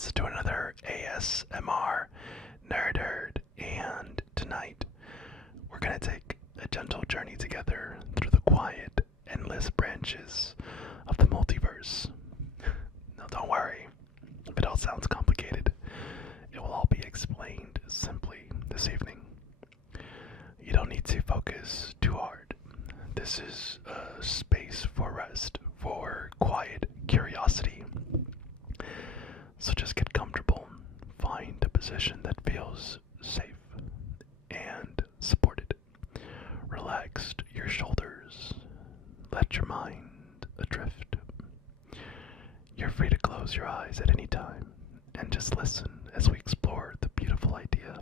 friends, to another ASMR Nerd Herd, and tonight we're going to take a gentle journey together through the quiet, endless branches of the multiverse. Now don't worry, if it all sounds complicated, it will all be explained simply this evening. You don't need to focus too hard. This is a space for rest, for quiet curiosity. So just get comfortable, find a position that feels safe and supported. Relax your shoulders, let your mind adrift. You're free to close your eyes at any time and just listen as we explore the beautiful idea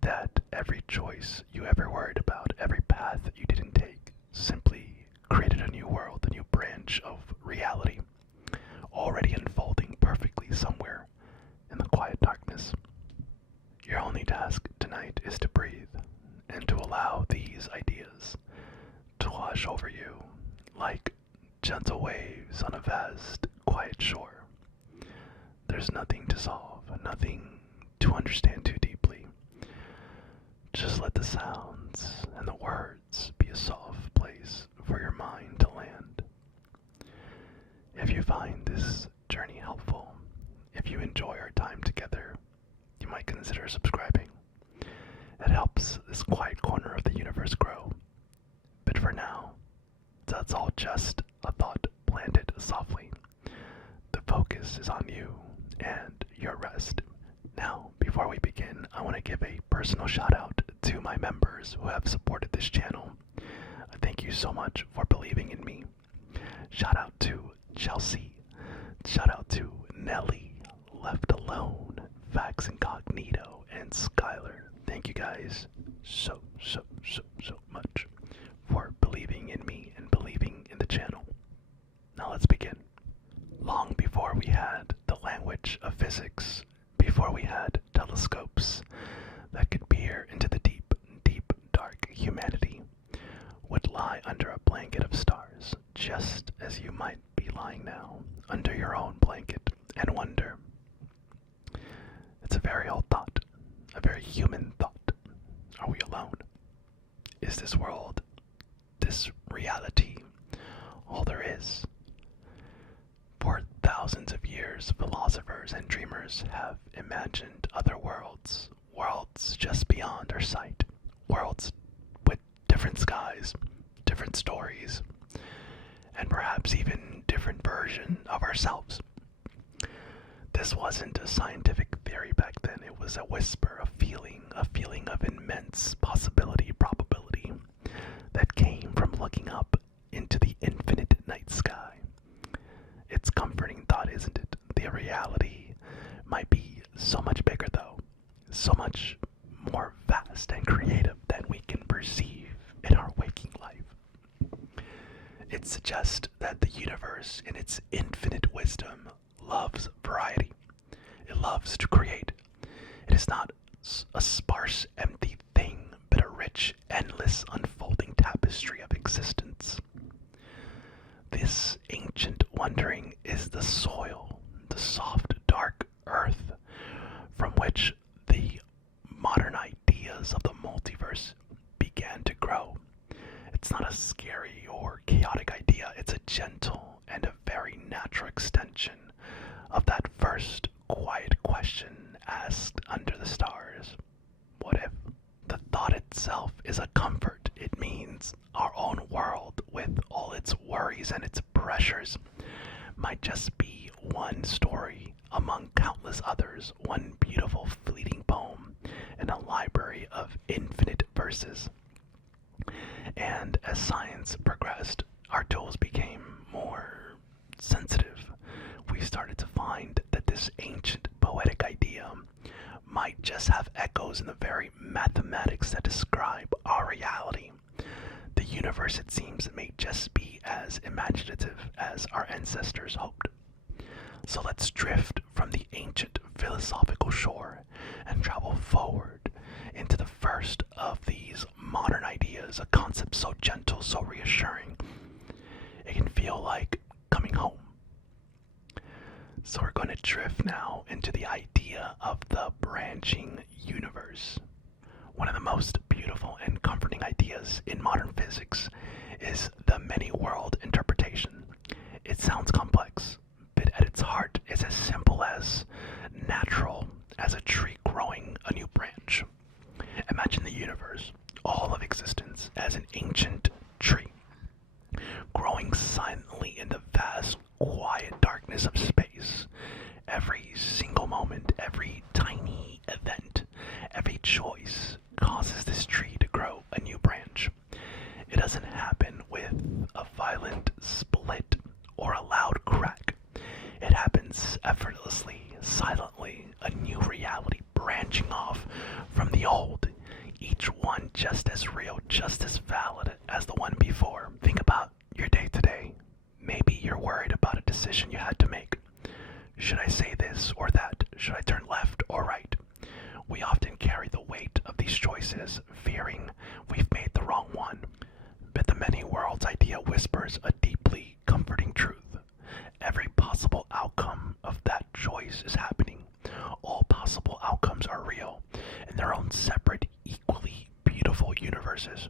that every choice you ever worried about, every path that you didn't take, simply created a new world, a new branch of reality, already unfolding perfectly somewhere in the quiet darkness. Your only task tonight is to breathe and to allow these ideas to wash over you like gentle waves on a vast, quiet shore. There's nothing to solve, nothing to understand too deeply. Just let the sounds and the words be a soft place for your mind to land. If you find this journey helpful, if you enjoy our time together, you might consider subscribing. It helps this quiet corner of the universe grow. But for now, that's all just a thought planted softly. The focus is on you and your rest. Now, before we begin, I want to give a personal shout out to my members who have supported this channel. Thank you so much for believing in me. Shout out to Chelsea. Shout out to Nelly, Left Alone, Vax Incognito, and Skylar. Thank you guys so much for believing in me and believing in the channel. Now let's begin. Long before we had the language of physics, before we had telescopes that could peer into the deep, dark humanity would lie under a blanket of stars, just as you might be lying now under your own blanket and wonder. It's a very old thought, a very human thought. Are we alone? Is this world, this reality, all there is? For thousands of years, philosophers and dreamers have imagined other worlds, worlds just beyond our sight, worlds with different skies, different stories, and perhaps even different version of ourselves. This wasn't a scientific theory back then. It was a whisper, a feeling of immense possibility, probability that came from looking up into the infinite night sky. It's comforting thought, isn't it? The reality might be so much bigger though, so much more vast and creative than we can perceive in our waking life. It suggests that the universe, in its infinite wisdom, loves variety. It loves to create. It is not a sparse, empty thing, but a rich, endless, unfolding tapestry of existence. This ancient wondering is the soil, the soft, dark earth from which the modern ideas of the multiverse began to grow. It's not a scary or chaotic idea. It's a gentle and a very natural extension of that first quiet question asked under the stars. What if? The thought itself is a comfort. It means our own world, with all its worries and its pressures, might just be one story among countless others, one beautiful fleeting poem in a library of infinite verses. And as science progressed, our tools became more sensitive. We started to find that this ancient poetic idea might just have echoes in the very mathematics that describe our reality. The universe, it seems, may just be as imaginative as our ancestors hoped. So let's drift from the ancient philosophical shore and travel forward into the first of these modern ideas, a concept so gentle, so reassuring. It can feel like coming home. So we're going to drift now into the idea of the branching universe. One of the most beautiful and comforting ideas in modern physics is the many-world interpretation. It sounds complex, but at its heart is as simple as natural as a tree growing a new branch. Imagine the universe, all of existence, as an ancient tree, growing silently in the vast, quiet darkness of space. Every single moment, every tiny event, every choice causes this tree to grow a new branch. It doesn't happen with a violent split or a loud crack. It happens effortlessly, silently, a new reality branching off from the old, each one just as real, just as valid as the one before. Think about your day today. Maybe you're worried about a decision you had to make. Should I say this or that? Should I turn left or right? We often carry the weight of these choices, fearing we've made the wrong one. But the many worlds idea whispers a deeply comforting truth. Every possible outcome of that choice is happening. All possible outcomes are real in their own separate, equally beautiful universes.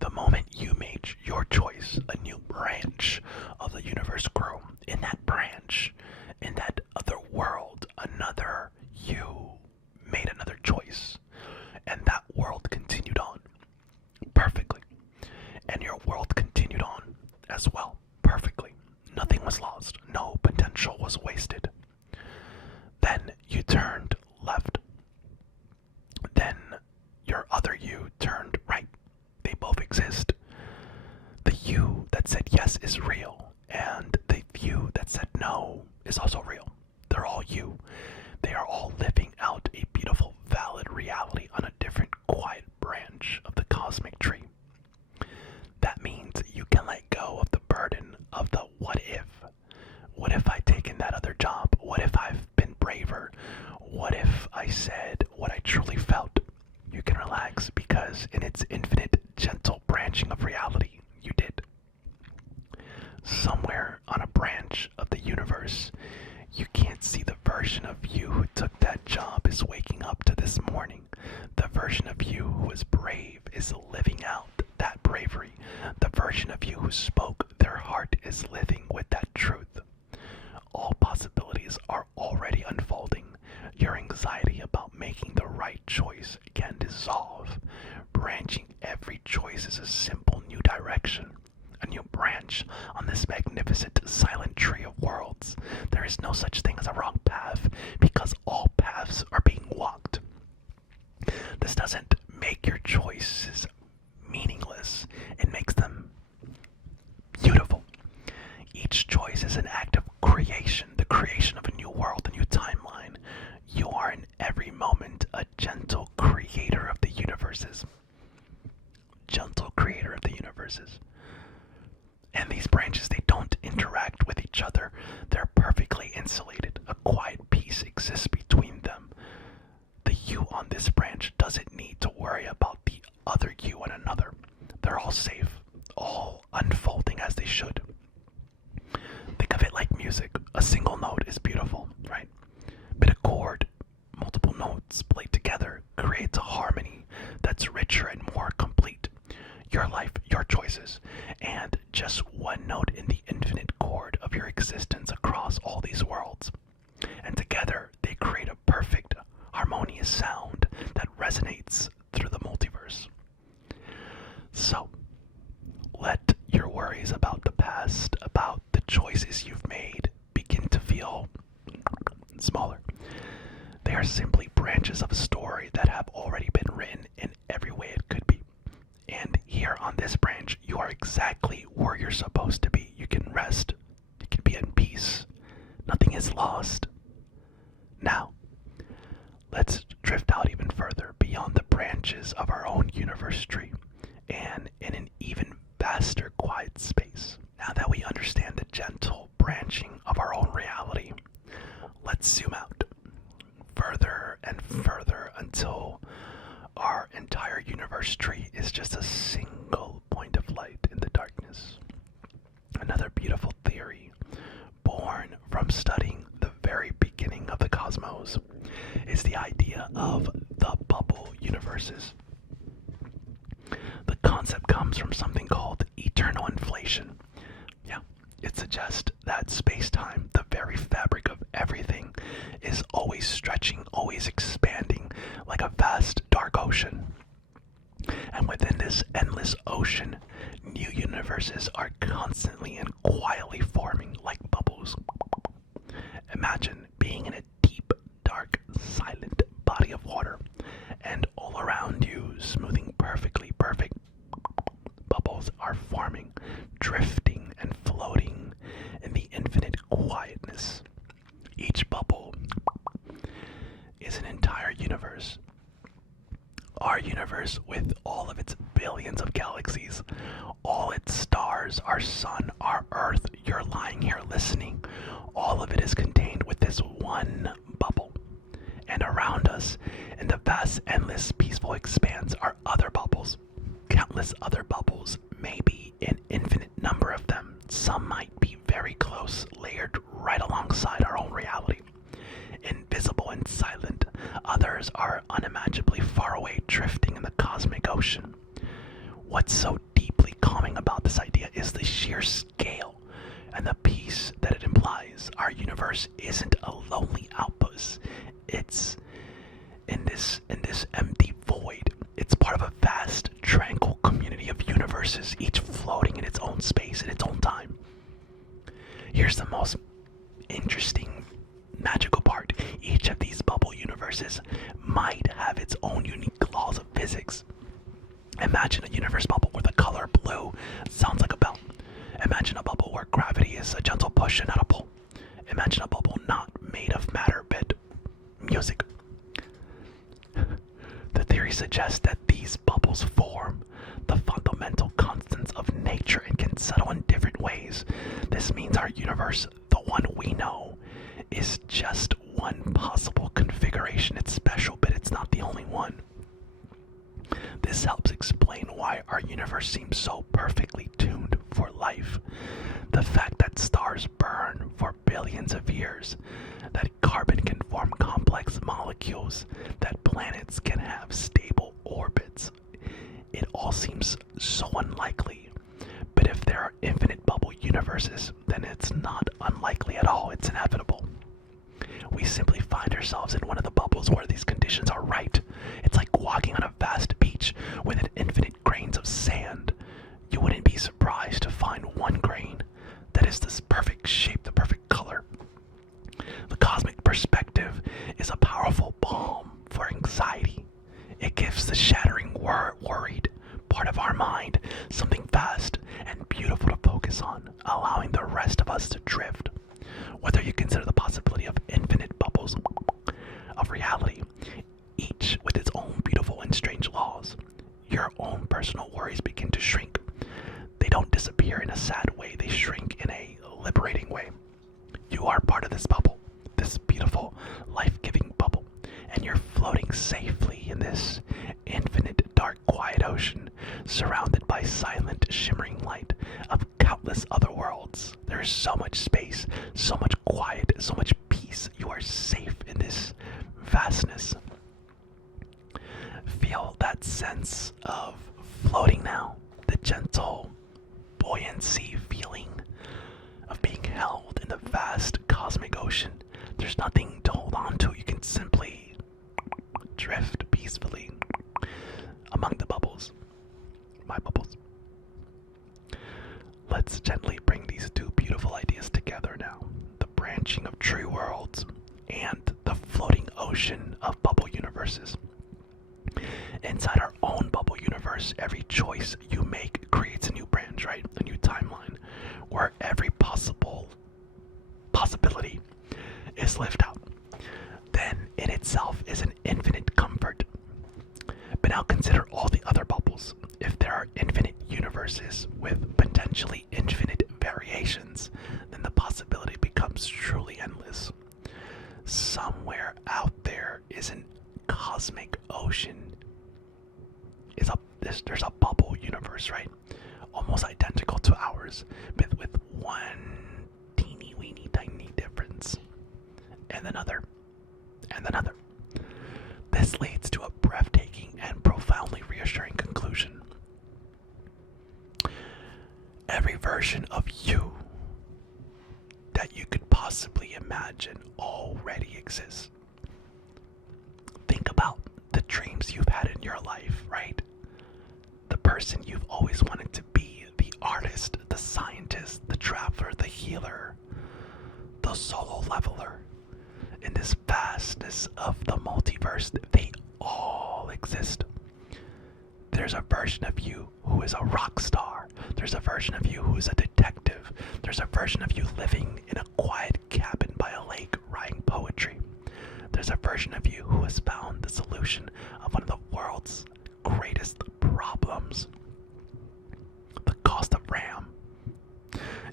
The moment you made your choice, a new branch of the universe grew. In that branch, in that other world, another you made another choice. And that world continued on perfectly. And your world continued on as well perfectly. Nothing was lost. No potential was wasted. Then you turned left. Then your other you turned right. They both exist. The you that said yes is real, and the you that said no is also real. They're all you. They are all living out a beautiful, valid reality on a different, quiet branch of the cosmic tree. That means you can let go of the burden of the what if. What if I'd taken that other job? What if I've been braver? What if I said what I truly felt? You can relax because in its infinite, gentle branching of reality, you did. Somewhere on a branch of the universe, you can't see the version of you who took that job is waking up to this morning. The version of you who was brave is living out that bravery. The version of you who spoke their heart is living with that truth. All possibilities are already unfolding. Your anxiety about making the right choice can dissolve. Branching every choice is a simple new direction. A new branch on this magnificent silent tree of worlds. There is no such thing as a wrong path because all paths are being walked. This doesn't make your choices meaningless. It makes them beautiful. Each choice is an act of creation, the creation of a new world, a new timeline. You are in every moment a gentle creator of the universes. Gentle creator of the universes. And these branches, they don't interact with each other. They're perfectly insulated. A quiet peace exists between them. The you on this branch doesn't need to worry about the other you on another. They're all safe, all unfolding as they should. Think of it like music. A single note is beautiful, right? But a chord, multiple notes played together, creates a harmony that's richer and more complete. Your life, your choices, and just one note in the infinite chord of your existence across all these worlds. And together, they create a perfect, harmonious sound that resonates through the multiverse. So, let your worries about the past, about the choices you've made, begin to feel smaller. They are simply branches of a story that have already been written in every way it could be. And here on this branch, you are exactly where you're supposed to be. You can rest. You can be in peace. Nothing is lost. Now, let's drift out even further beyond the branches of our own universe tree and in an even vaster quiet space. Now that we understand the gentle branching of our own reality, let's zoom out further and further until our entire universe tree is just a single point of light in the darkness. Another beautiful theory born from study is the idea of the bubble universes. The concept comes from something called eternal inflation. Yeah, it suggests that space-time, the very fabric of everything, is always stretching, always expanding, like a vast dark ocean. And within this endless ocean, new universes are constantly and quietly forming like bubbles. Imagine being in a deep, dark, silent body of water, and all around you, smoothing perfectly perfect bubbles are forming, drifting and floating in the infinite quietness. Each bubble is an entire universe. Our universe, with all of its billions of galaxies, all its stars, our sun, our earth, you're lying here listening, all of it is contained with this one bubble. And around us, in the vast, endless, peaceful expanse, are other bubbles. Countless other bubbles, maybe an infinite number of them. Some might be very close, layered right alongside our own reality. Invisible and silent, others are unimaginably far away, drifting in the cosmic ocean. What's so deeply calming about this idea is the sheer scale and the peace that it implies. Our universe isn't a lonely outpost. It's in this empty void. It's part of a vast, tranquil community of universes, each floating in its own space, in its own time. Here's the most interesting, magical part. Each of these bubble universes might have its own unique laws of physics. Imagine a universe bubble where the color blue sounds like a bell. Imagine a bubble where gravity is a gentle push and not a pull. Imagine a bubble not made of matter but music. The theory suggests that these bubbles form the fundamental constants of nature and can settle in different ways. This means our universe, the one we know, is just one possible configuration. It's special, but it's not the only one. This helps explain why our universe seems so perfectly tuned for life. The fact that stars burn for billions of years, that carbon can form complex molecules, that planets can have stable orbits. It all seems so unlikely. But if there are infinite bubble universes, then it's not unlikely at all. It's inevitable. We simply find ourselves in one of the bubbles where these conditions are right. It's like walking on a vast beach with an infinite grains of sand. You wouldn't be surprised to find one grain that is this perfect shape, the perfect color. The cosmic perspective is a powerful balm for anxiety. It gives the shattering, worried part of our mind something vast and beautiful to focus on, allowing the rest of us to drift. Whether you consider the possibility of infinite bubbles of reality, each with its own beautiful and strange laws, your own personal worries begin to shrink. They don't disappear in a sad way, they shrink in a liberating way. You are part of this bubble, this beautiful, life-giving bubble, and you're floating safely in this infinite, dark, quiet ocean, surrounded by silent, shimmering light of countless other worlds. There is so much space, so much quiet, so much peace. You are safe in this vastness. Feel that sense of floating now, the gentle buoyancy feeling of being held in the vast cosmic ocean. There's nothing to hold on to. You can simply drift peacefully among the bubbles. My bubbles. Let's gently bring these two beautiful ideas together now. The branching of true worlds and the floating ocean of bubble universes. Inside our own bubble universe, every choice you make creates a new branch, right? A new timeline where every possibility is lived out. Then in itself is an infinite comfort. But now consider all the other bubbles. If there are infinite universes with potentially infinite variations, then the possibility becomes truly endless. Somewhere out there is an cosmic ocean. There's a bubble universe, right? Almost identical to ours, but with one teeny weeny tiny difference. And another. And another. imagine already exists. Think about the dreams you've had in your life, right? The person you've always wanted to be, the artist, the scientist, the traveler, the healer, the solo leveler. In this vastness of the multiverse, they all exist. There's a version of you who is a rock star. There's a version of you who is a detective. There's a version of you living in a quiet cabin by a lake writing poetry. There's a version of you who has found the solution of one of the world's greatest problems. The cost of RAM.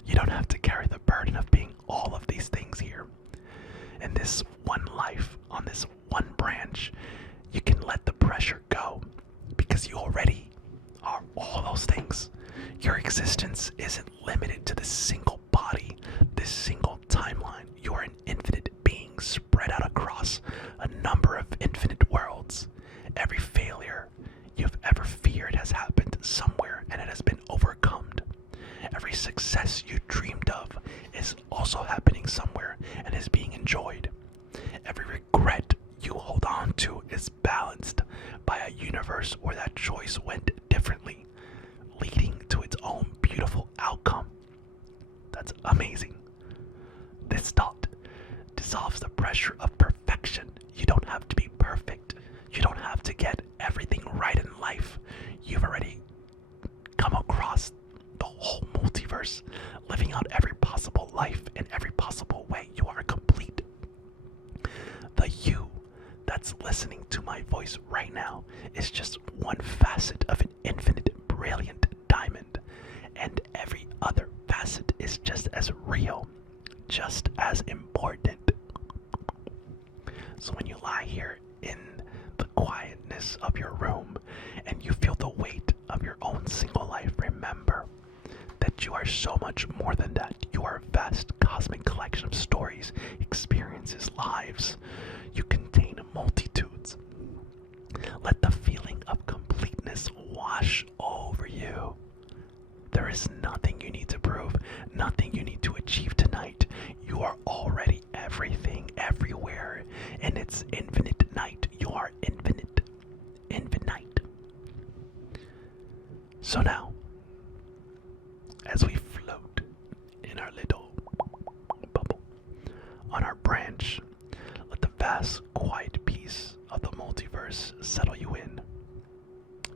You don't have to carry the burden of being all of these things here. In this one life, on this one branch, you can let the pressure go because you already are all those things. Your existence isn't limited to this single body, this single timeline. You are an infinite being spread out across a number of infinite worlds. Every failure you've ever feared has happened somewhere and it has been overcome. Every success you dreamed of is also happening somewhere and is being enjoyed. Every regret you hold on to is balanced by a universe where that choice went differently, leading to its own beautiful outcome. That's amazing. This thought dissolves the pressure of perfection. You don't have to be perfect. You don't have to get everything right in life. You've already come across the whole multiverse, living out every possible life in every possible way. You are complete. The you that's listening to my voice right now is just one facet of an infinite, brilliant diamond, and every other facet is just as real, just as important. So when you lie here in the quietness of your room and you feel the weight of your own single life, remember that you are so much more than that. You are a vast cosmic collection of stories, experiences, lives. You contain multitudes. Let the feeling of completeness wash over you. There is nothing you need to prove, nothing you need to achieve tonight. You are already everything, everywhere, in its infinite night. You are infinite, infinite. So now, as we float in our little bubble on our branch, let the vast, quiet peace of the multiverse settle you in.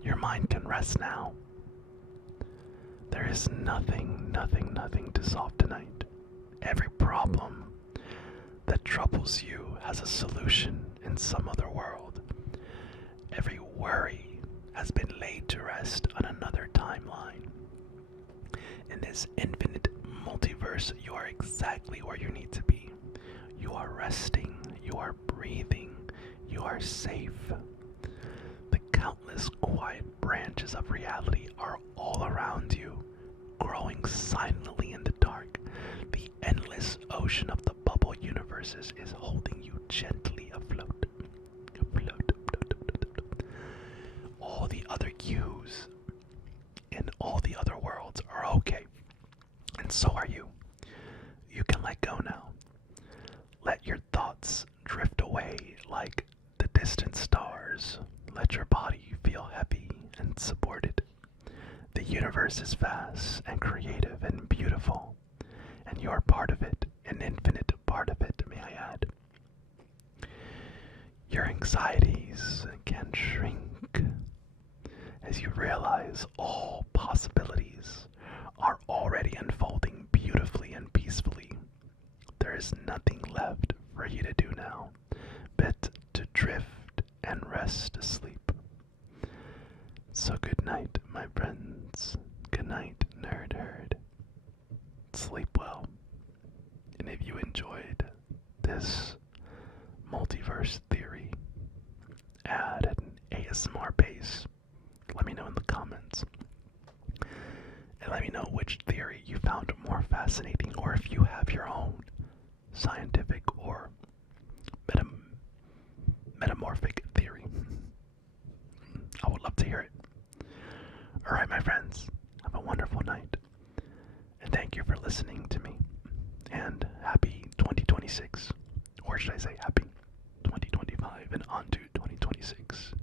Your mind can rest now. There is nothing to solve tonight. Every problem that troubles you has a solution in some other world. Every worry has been laid to rest on another timeline. In this infinite multiverse, you are exactly where you need to be. You are resting, you are breathing, you are safe. The countless quiet branches of reality are all around you, growing silently in the dark. The endless ocean of the bubble universes is holding you gently afloat. All the other cues in all the other worlds are okay, and so are you. You can let go now. Let your thoughts drift away like the distant stars. Let your body feel heavy and supported. The universe is vast and creative and beautiful, and you are part of it, an infinite part of it, may I add. Your anxieties can shrink as you realize all possibilities are already unfolding beautifully and peacefully. There is nothing left for you to do now but to drift and rest asleep. So good night, my friends. Good night, nerd herd. Sleep well. And if you enjoyed this multiverse theory, add an ASMR pace. Let me know in the comments. And let me know which theory you found more fascinating, or if you have your own scientific or metamorphic theory. I would love to hear it. Alright, my friends, have a wonderful night. And thank you for listening to me. And happy 2026. 2026. Or should I say happy 2025 and on to 2026.